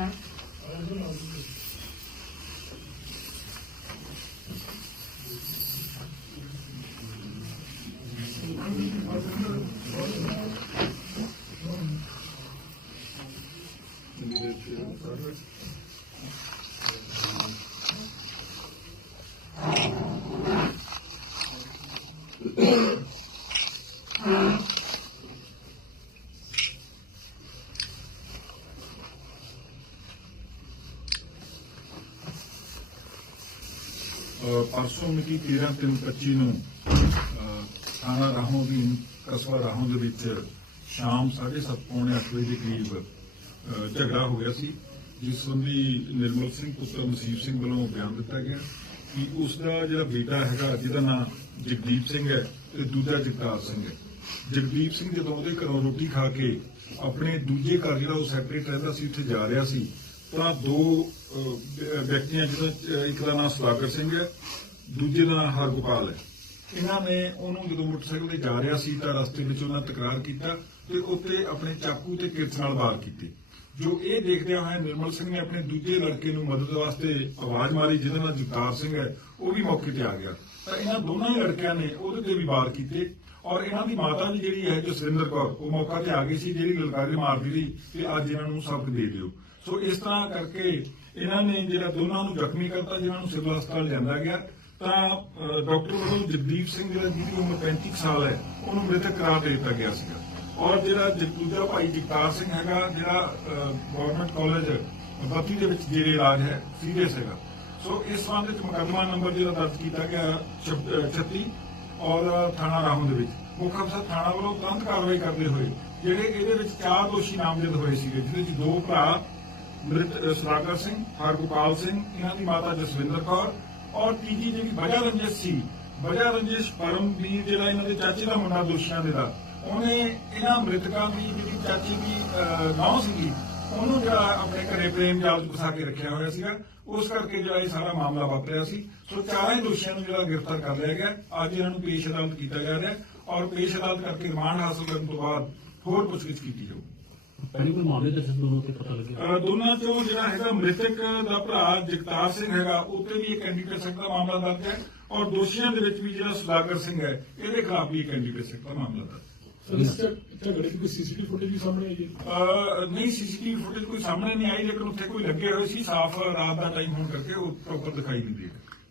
hemen. Thank you. ਪਰਸੋਂ ਮਿਤੀ 13 ਤਿੰਨ 25 ਨੂੰ ਥਾਣਾ ਰਾਹੋਂ ਦੀ, ਕਸਬਾ ਰਾਹੋਂ ਦੇ ਵਿੱਚ ਸ਼ਾਮ 7:30 ਪੌਣੇ ਅੱਠ ਵਜੇ ਦੇ ਕਰੀਬ ਝਗੜਾ ਹੋ ਗਿਆ ਸੀ, ਜਿਸ ਸੰਬੰਧੀ ਨਿਰਮਲ ਸਿੰਘ ਪੁੱਤਰ ਮਸੀਹ ਸਿੰਘ ਵੱਲੋਂ ਬਿਆਨ ਦਿੱਤਾ ਗਿਆ ਕਿ ਉਸ ਦਾ ਜਿਹੜਾ ਬੇਟਾ ਹੈਗਾ, ਜਿਹਦਾ ਨਾਮ ਜਗਦੀਪ ਸਿੰਘ ਹੈ ਤੇ ਦੂਜਾ ਜਗਤਾਰ ਸਿੰਘ ਹੈ। ਜਗਦੀਪ ਸਿੰਘ ਜਦੋਂ ਉਹਦੇ ਘਰੋਂ ਰੋਟੀ ਖਾ ਕੇ ਆਪਣੇ ਦੂਜੇ ਘਰ ਜਿਹੜਾ ਉਹ ਸੈਪਰੇਟ ਰਹਿੰਦਾ ਸੀ, ਉੱਥੇ ਜਾ ਰਿਹਾ ਸੀ ਤਾਂ ਦੋ ਵਿਅਕਤੀਆਂ ਜਿਹਦਾ ਇੱਕ ਦਾ ਨਾਮ ਸੁਲਾਗਰ ਸਿੰਘ ਹੈ, ਦੂਜੇ ਦਾ ਨਾਮ ਹਰਗੋਪਾਲ ਹੈ। ਇਹਨਾਂ ਨੇ ਉਹਨੂੰ ਜਦੋਂ ਮੋਟਰਸਾਈਕਲ ਤੇ ਜਾ ਰਿਹਾ ਸੀ ਤਾਂ ਰਸਤੇ ਵਿੱਚ ਉਹਨਾਂ ਤਕਰਾਰ ਕੀਤਾ ਤੇ ਉੱਤੇ ਆਪਣੇ ਚਾਕੂ ਤੇ ਕਿਰਚ ਨਾਲ ਵਾਰ ਕੀਤੀ। ਜੋ ਇਹ ਦੇਖਦਿਆਂ ਹੋਇਆ ਨਿਰਮਲ ਸਿੰਘ ਨੇ ਆਪਣੇ ਦੂਜੇ ਲੜਕੇ ਨੂੰ ਮਦਦ ਵਾਸਤੇ ਆਵਾਜ਼ ਮਾਰੀ, ਜਿਹਦਾ ਨਾਲ ਜਗਤਾਰ ਸਿੰਘ ਹੈ, ਉਹ ਵੀ ਮੌਕੇ ਤੇ ਆ ਗਿਆ। ਤਾਂ ਇਹਨਾਂ ਦੋਨਾਂ ਹੀ ਲੜਕਿਆਂ ਨੇ ਉਹਦੇ ਤੇ ਵੀ ਵਾਰ ਕੀਤੇ। ਔਰ ਇਹਨਾਂ ਦੀ ਮਾਤਾ ਵੀ ਜਿਹੜੀ ਹੈ, ਜਸਵਿੰਦਰ ਕੌਰ, ਉਹ ਮੌਕਾ ਤੇ ਆ ਗਈ ਸੀ ਜਿਹੜੀ ਲਲਕਾਰੇ ਮਾਰਦੀ ਰਹੀ ਤੇ ਅੱਜ ਇਹਨਾਂ ਨੂੰ ਸਬਕ ਦੇ ਦਿਓ। ਸੋ ਇਸ ਤਰ੍ਹਾਂ ਕਰਕੇ ਇਹਨਾਂ ਨੇ ਜਿਹੜਾ ਦੋਨਾਂ ਨੂੰ ਜ਼ਖਮੀ ਕਰਤਾ, ਜਿਨ੍ਹਾਂ ਨੂੰ ਸਿਵਲ ਹਸਪਤਾਲ ਲਿਆਂਦਾ ਗਿਆ, ਤਾਂ ਡਾਕਟਰ ਵੱਲੋਂ ਜਗਦੀਪ ਸਿੰਘ ਜਿਹੜਾ ਜਿਹਦੀ ਉਮਰ 35 ਸਾਲ ਹੈ, ਉਹਨੂੰ ਮ੍ਰਿਤਕ ਕਰਾਰ ਦੇ ਦਿੱਤਾ ਗਿਆ ਸੀਗਾ। ਔਰ ਜਿਹੜਾ ਦੂਜਾ ਭਾਈ ਜਗਤਾਰ ਸਿੰਘ ਹੈਗਾ, ਜਿਹੜਾ ਗਵਰਨਮੈਂਟ ਕਾਲਜ ਬੱਤੀ ਦੇ ਵਿੱਚ ਜਿਹੜੇ ਇਲਾਜ ਹੈ, ਸੀਰੀਅਸ ਹੈਗਾ। ਸੋ ਇਸ ਸੰਬੰਧ ਵਿੱਚ ਮੁਕੱਦਮਾ ਨੰਬਰ ਜਿਹੜਾ ਦਰਜ ਕੀਤਾ ਗਿਆ, ਛੱਬ- 36 ਔਰ ਥਾਣਾ ਰਾਹੋਂ ਦੇ ਵਿੱਚ। ਮੁੱਖ ਅਫਸਰ ਥਾਣਾ ਵੱਲੋਂ ਤੁਰੰਤ ਕਾਰਵਾਈ ਕਰਦੇ ਹੋਏ ਜਿਹੜੇ ਇਹਦੇ ਵਿੱਚ ਚਾਰ ਦੋਸ਼ੀ ਨਾਮਜ਼ਦ ਹੋਏ ਸੀਗੇ ਜਿਹਦੇ ਵਿੱਚ ਦੋ ਭਰਾ ਮ੍ਰਿਤ ਅ, ਸਿੰਘ ਹਰਗੋਪਾਲ ਸਿੰਘ ਇਹਨਾਂ ਦੀ ਮਾਤਾ ਜਸਵਿੰਦਰ ਕੌਰ ਔਰ ਤੀਜੀ ਜਿਹੜੀ ਵਜਾ ਰੰਜਿਸ਼ ਸੀ ਵਜਾ ਰੰਜਿਸ਼ ਪਰਮਵੀਰ ਜਿਹੜਾ ਇਹਨਾਂ ਦੇ ਚਾਚੇ ਦਾ ਮੁੰਡਾ ਦੋਸ਼ੀਆਂ ਦੇ ਦਾ ਉਹਨੇ ਇਹਨਾਂ ਮ੍ਰਿਤਕਾਂ ਦੀ ਜਿਹੜੀ ਚਾਚੀ ਦੀ ਨੌ ਸੀਗੀ ਉਹਨੂੰ ਜਿਹੜਾ ਆਪਣੇ ਘਰੇ ਪ੍ਰੇਮ ਜਾਲ ਚ ਫਸਾ ਕੇ ਰੱਖਿਆ ਹੋਇਆ ਸੀਗਾ ਉਸ ਕਰਕੇ ਜਿਹੜਾ ਇਹ ਸਾਰਾ ਮਾਮਲਾ ਵਾਪਰਿਆ ਸੀ। ਸੋ ਚਾਰਾਂ ਹੀ ਦੋਸ਼ੀਆਂ ਨੂੰ ਜਿਹੜਾ ਗ੍ਰਿਫਤਾਰ ਕਰ ਲਿਆ ਗਿਆ। ਅੱਜ ਇਹਨਾਂ ਨੂੰ ਪੇਸ਼ ਅਦਾਲਤ ਕੀਤਾ ਜਾ ਰਿਹਾ ਔਰ ਪੇਸ਼ ਅਦਾਲਤ ਕਰਕੇ ਰਿਮਾਂਡ ਹਾਸਲ ਕਰਨ ਤੋਂ ਬਾਅਦ ਹੋਰ ਪੁੱਛਗਿੱਛ ਕੀਤੀ ਜਾਊਗੀ ਪਹਿਲੇ ਕੋਈ ਮਾਮਲੇ ਦਾ ਦੋਨੋਂ ਤੇ ਪਤਾ ਲੱਗਿਆ। ਦੋਨਾਂ ਚੋਂ ਜਿਹੜਾ ਹੈਗਾ ਮ੍ਰਿਤਕ ਦਾ ਭਰਾ ਜਗਤਾਰ ਸਿੰਘ ਹੈਗਾ ਉੱਤੇ ਵੀ ਇੱਕ ਐਕਟ ਦਾ ਮਾਮਲਾ ਦਰਜ ਹੈ ਔਰ ਦੋਸ਼ੀਆਂ ਦੇ ਵਿੱਚ ਵੀ ਜਿਹੜਾ ਸੁਦਾਗਰ ਸਿੰਘ ਹੈ ਇਹਦੇ ਖਿਲਾਫ ਵੀ ਇੱਕ ਐਕਟ ਦਾ ਮਾਮਲਾ ਦਰਜ ਸਰ ਇਸ ਝ- ਝਗੜੇ ਦੀ ਕੋਈ ਸੀਸੀਟੀਵੀ ਫੁਟੇਜ ਵੀ ਸਾਹਮਣੇ ਆਈ ਹੈ ਅਹ ਨਹੀਂ ਸੀਸੀਟੀਵੀ ਫੁਟੇਜ ਕੋਈ ਸਾਹਮਣੇ ਨਹੀਂ ਆਈ ਲੇਕਿਨ ਉੱਥੇ ਕੋਈ ਲੱਗੇ ਹੋਏ ਸੀ ਸਾਫ਼ ਰਾਤ ਦਾ ਟਾਈਮ ਹੋਣ ਕਰਕੇ ਉਹ ਪ੍ਰੋਪਰ ਦਿਖਾਈ ਨਹੀਂ ਦੇ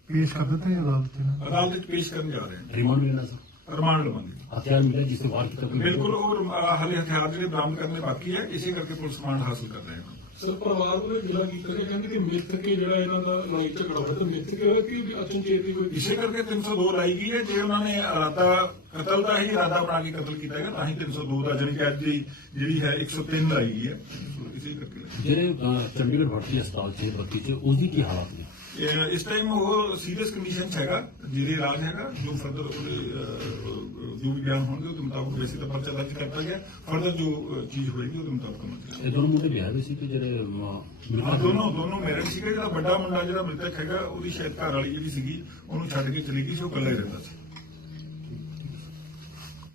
ਪੇਸ਼ ਕਰ ਦਿੱਤੇ ਅਦਾਲਤ ਚ? ਅਦਾਲਤ ਵਿੱਚ ਪੇਸ਼ ਕਰਨ ਜਾ ਰਹੇ ਹਾਂ। ਰਿਮਾਂਡ ਮਿਲਣਾ ਸਰ। ਰਿਮਾਂਡ ਲਵਾਂਗੇ। ਹਥਿਆਰ ਮਿਲਿਆ ਜਿਸ ਤੇ ਵਾਰ ਕੀਤਾ ਬਿਲਕੁਲ ਉਹ ਹਾਲੇ ਹਥਿਆਰ ਜਿਹੜੇ ਬਰਾਮਦ ਕਰਨੇ ਬਾਕੀ ਹੈ ਇਸੇ ਕਰਕੇ ਪੁਲਿਸ ਰਿਮਾਂਡ ਹਾਸਲ ਕਰ ਰਹੇ ਹਾਂ। ਸਰ ਪਰਿਵਾਰ ਵੱਲੋਂ ਗਿਲਾ ਕੀਤਾ ਗਿਆ ਕਹਿੰਦੇ ਕਿ ਮਿੱਥ ਕੇ ਜਿਹੜਾ ਇਹਨਾਂ ਦਾ ਲੜਾਈ ਝਗੜਾ ਹੋਇਆ ਤਾਂ ਮਿੱਥ ਕੇ ਹੋਇਆ ਕਿ ਅਚਨਚੇਤ ਦੀ ਕੋਈ ਇਸੇ ਕਰਕੇ 302 ਲਾਈ ਗਈ ਹੈ ਜੇ ਉਹਨਾਂ ਨੇ ਇਰਾਦਾ ਕਤਲ ਦਾ ਹੀ ਇਰਾਦਾ ਬਣਾ ਕੇ ਕਤਲ ਕੀਤਾ ਹੈਗਾ ਤਾਂ ਹੀ 302 ਦਾ ਕਿ ਅੱਜ ਦੀ ਜਿਹੜੀ ਹੈ 103 ਲਾਈ ਗਈ ਹੈ ਇਸੇ ਕਰਕੇ ਲਾਈ। ਜਿਹੜੇ ਚੰਡੀਗੜ੍ਹ ਭਰਤੀ ਹਸਪਤਾਲ 'ਚ ਭਰਤੀ 'ਚ ਉਸ ਦੀ ਕੀ ਹਾਲਾਤ ਨੇ ਇਹ ਇਸ ਟਾਈਮ ਉਹ ਸੀਰੀਅਸ ਕੰਡੀਸ਼ਨ 'ਚ ਹੈਗਾ ਜਿਹਦੇ ਇਲਾਜ ਹੈਗਾ ਜੋ ਫਰਦਰ ਉਹਦੇ ਜੋ ਵੀ ਬਿਆਨ ਹੋਣਗੇ ਉਹਦੇ ਮੁਤਾਬਕ ਵੈਸੇ ਤਾਂ ਪਰਚਾ ਦਰਜ ਕਰਤਾ ਗਿਆ ਫਰਦਰ ਜੋ ਚੀਜ਼ ਹੋਏਗੀ ਉਹਦੇ ਮੁਤਾਬਕ ਕਰਾਂਗੇ। ਇਹ ਦੋਨੋਂ ਮੁੰਡੇ ਵਿਆਹ ਹੋਏ ਸੀ ਕਿ ਜਿਹੜੇ ਹਾਂ ਦੋਨੋਂ ਦੋਨੋਂ ਮੇਰੇ ਸੀਗੇ ਜਿਹੜਾ ਵੱਡਾ ਮੁੰਡਾ ਜਿਹੜਾ ਮ੍ਰਿਤਕ ਹੈਗਾ ਉਹਦੀ ਸ਼ਾਇਦ ਘਰ ਵਾਲੀ ਜਿਹੜੀ ਸੀਗੀ ਉਹਨੂੰ ਛੱਡ ਕੇ ਚਲੀ ਗਈ ਸੀ ਉਹ ਇਕੱਲਾ ਹੀ ਰਹਿੰਦਾ ਸੀ।